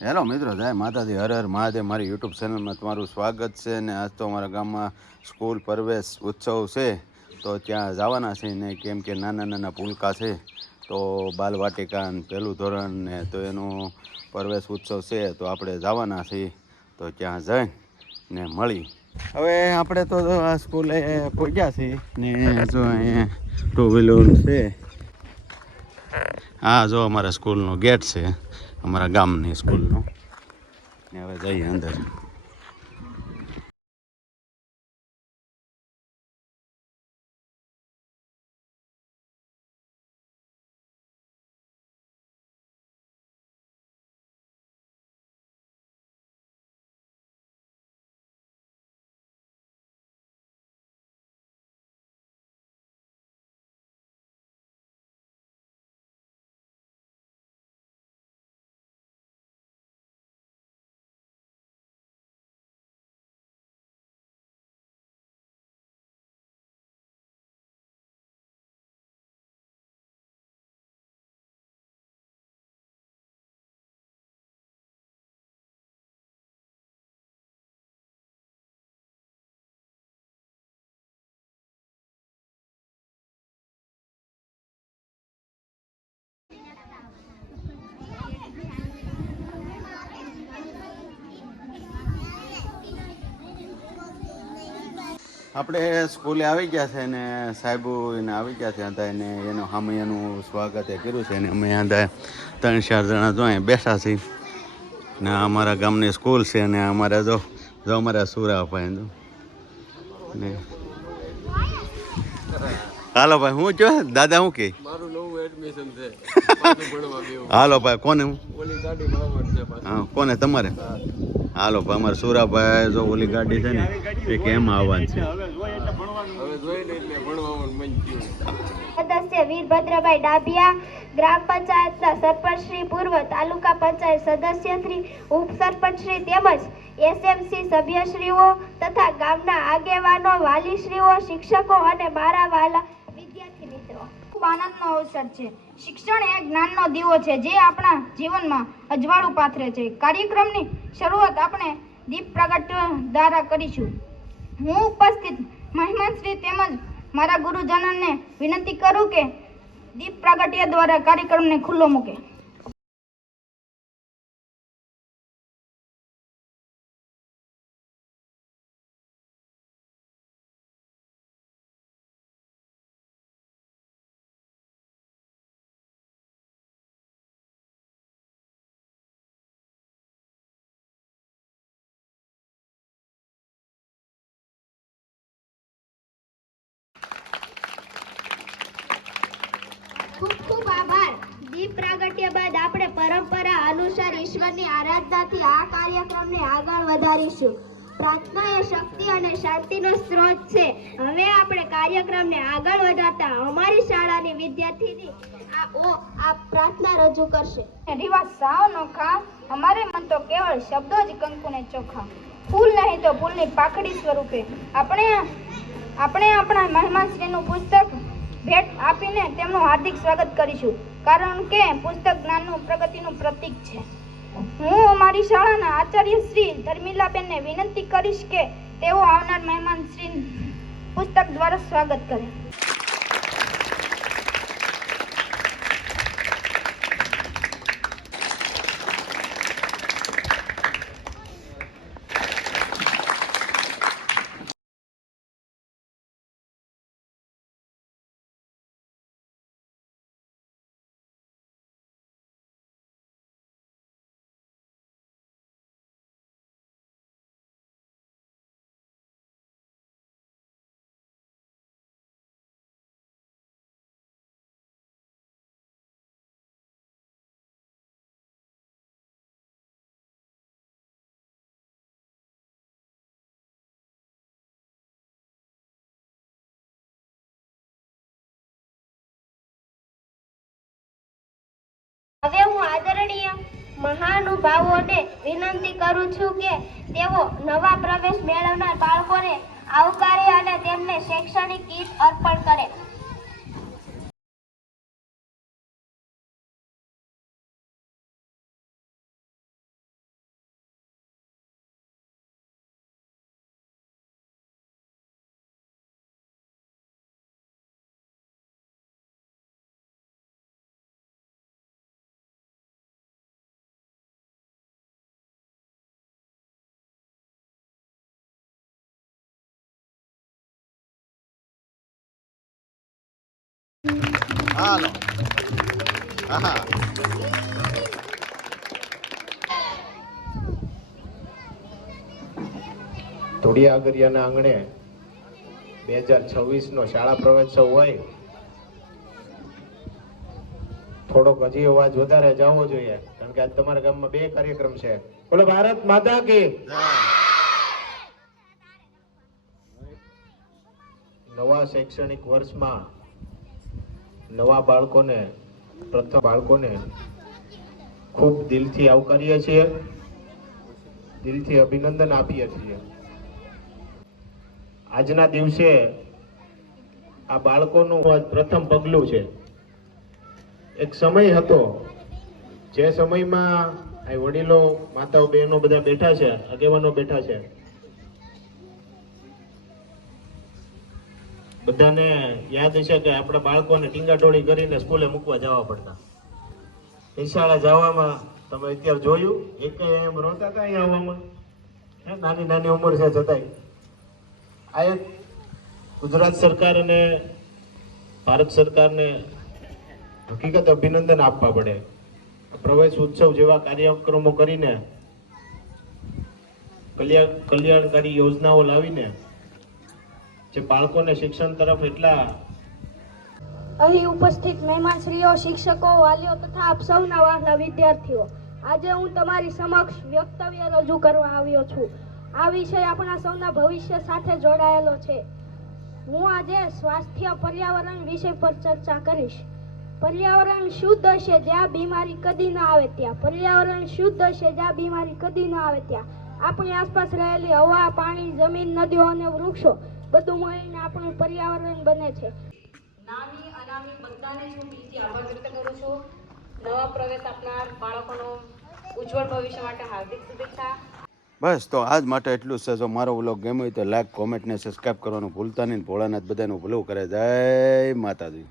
Hello મિત્રો, જય માતાજી, હર હર મહાદેવ. મારી યુટ્યુબ ચેનલમાં તમારું સ્વાગત છે. ને આજ તો અમારા ગામમાં સ્કૂલ પ્રવેશ ઉત્સવ છે, તો ત્યાં જવાના છે ને, કેમ કે નાના નાના પુલકા છે, તો બાલવાટિકા પહેલું ધોરણ ને તો એનું પ્રવેશ ઉત્સવ છે, તો આપણે જવાના છીએ. તો ત્યાં જઈને મળી. હવે આપણે તો આ સ્કૂલે પહોંચ્યા છીએ ને, જો અહીંયા ટુ વ્હીલર છે. હા, જો અમારા સ્કૂલનો ગેટ છે, અમારા ગામની સ્કૂલનો. ને હવે જઈએ અંદર. આપણે સ્કૂલે આવી ગયા છે ને, સાહેબો એને આવી ગયા છે હતા, એને એનું સામે એનું સ્વાગત એ કર્યું છે. ને અમે અંદર 3-4 જણા જો અહીં બેઠા છીએ ને, અમારા ગામની સ્કૂલ છે. ને અમારે જો અમારા સુરાભાઈ જો ને. હાલો ભાઈ, હું જો દાદા હું કે મારું નવું એડમિશન છે. હાલો ભાઈ, કોને હું ઓલી ગાડી માવડ છે. હા, કોને તમારે? હાલો ભાઈ, અમારે સુરાભાઈ જો ઓલી ગાડી છે ને, એ કેમ આવવાનું છે. હવે જોઈને એટલે ભણવાનું મન થયું. સદસ્ય વીરભદ્રભાઈ ડાભિયા, ગ્રામ પંચાયતના સરપંચ શ્રી, પૂર્વ તાલુકા પંચાયત સદસ્ય શ્રી, ઉપસરપંચ શ્રી તેમજ એસએમસી સભ્યશ્રીઓ તથા ગામના આગેવાનો, વાલીશ્રીઓ, શિક્ષકો અને મારા વાલા વિદ્યાર્થી મિત્રો, ખૂબ આનંદનો અવસર છે. શિક્ષણ એ જ્ઞાનનો દીવો છે, જે આપણા જીવનમાં અજવાળું પાથરે છે. કાર્યક્રમની શરૂઆત આપણે દીપ પ્રાગટ્ય દ્વારા કરીશું. હું ઉપસ્થિત મહેમાનશ્રી તેમજ મારા ગુરુજનોને વિનંતી કરું કે દીપ પ્રાગટ્ય દ્વારા કાર્યક્રમને ખુલ્લો મૂકે. ખૂબ ખૂબ આભાર. દીપ પ્રાગટ્ય બાદ આપણે પરંપરા અનુસાર ઈશ્વરની આરાધનાથી આ કાર્યક્રમને આગળ વધારીશું. પ્રાર્થના એ શક્તિ અને શાંતિનો સ્ત્રોત છે. હવે આપણે કાર્યક્રમને આગળ વધારતા અમારી શાળાની વિદ્યાર્થીની આ પ્રાર્થના રજૂ કરશે. રિવાજ સાવ નોખા, અમારે મન તો કેવળ શબ્દો જ કંકુને ચોખા. ફૂલ નહીં તો ફૂલની પાખડી સ્વરૂપે આપણે આપણા મહેમાનશ્રીનું પુસ્તક ભેટ આપીને તેમનું હાર્દિક સ્વાગત કરીશું, કારણ કે પુસ્તક જ્ઞાનનું પ્રગતિનું પ્રતીક છે. હું અમારી શાળાના આચાર્ય શ્રી ધર્મિલાબેનને વિનંતી કરીશ કે તેઓ આવનાર મહેમાન શ્રી પુસ્તક દ્વારા સ્વાગત કરે. હવે હું આદરણીય મહાનુભાવોને વિનંતી કરું છું કે તેઓ નવા પ્રવેશ મેળવનાર બાળકોને આવકારે અને તેમને શૈક્ષણિક કીટ અર્પણ કરે. હાલો હા ધોડિયા આગરિયાના આંગણે 2026નો શાળા પ્રવેશોત્સવ હોય. થોડોક હજી અવાજ વધારે જવો જોઈએ કારણ કે આજ તમારા ગામમાં 2 કાર્યક્રમ છે. બોલો ભારત માતા કી. નવા શૈક્ષણિક વર્ષમાં નવા બાળકોને પ્રથમ બાળકોને ખૂબ દિલથી આવકારીએ છીએ, દિલથી અભિનંદન આપીએ છીએ. આજના દિવસે આ બાળકોનું પ્રથમ પગલું છે. એક સમય હતો જે સમયમાં આ વડીલો, માતાઓ, બહેનો બધા બેઠા છે, આગેવાનો બેઠા છે. બધાને યાદ હશે કે આપણા બાળકોને ટીંગાટોળી કરીને સ્કૂલે મૂકવા જવા પડતા. નિશાળે જવામાં તમે અત્યારે જોયું એક એમ રોતા હતા અહીંયા આવવામાં, નાની નાની ઉંમર છે છતાંય. આ એક ગુજરાત સરકાર અને ભારત સરકારને હકીકત અભિનંદન આપવા પડે. પ્રવેશ ઉત્સવ જેવા કાર્યક્રમો કરીને, કલ્યાણકારી યોજનાઓ લાવીને જે બાળકોને શિક્ષણ તરફ એટલા. અહીં ઉપસ્થિત મહેમાનશ્રીઓ, શિક્ષકો, વાલીઓ તથા આપ સૌના વહાલા વિદ્યાર્થીઓ, આજે હું તમારી સમક્ષ વક્તવ્ય રજૂ કરવા આવ્યો છું. આ વિષય આપણા સૌના ભવિષ્ય સાથે જોડાયેલો છે. હું આજે સ્વાસ્થ્ય પર્યાવરણ વિષય પર ચર્ચા કરીશ. પર્યાવરણ શુદ્ધ હશે જ્યાં બીમારી કદી ન આવે ત્યાં. પર્યાવરણ શુદ્ધ હશે જ્યાં બીમારી કદી ન આવે ત્યાં. આપણી આસપાસ રહેલી હવા, પાણી, જમીન, નદીઓ અને વૃક્ષો બધું મળીને આપણું પર્યાવરણ બને છે. નામી અનામી બધાને જ હું દિલથી આભાર વ્યક્ત કરું છું. નવા પ્રવેશ આપનાર બાળકોનો ઉજ્જવળ ભવિષ્ય માટે હાર્દિક શુભેચ્છા. બસ તો આજ માટે એટલું જ છે. જો મારો વ્લોગ ગમ્યો હોય તો લાઈક, કોમેન્ટ ને સબસ્ક્રાઈબ કરવાનું ભૂલતા નહીં. ભોળાનાથ બધાનું ભલું કરે. જય માતાજી.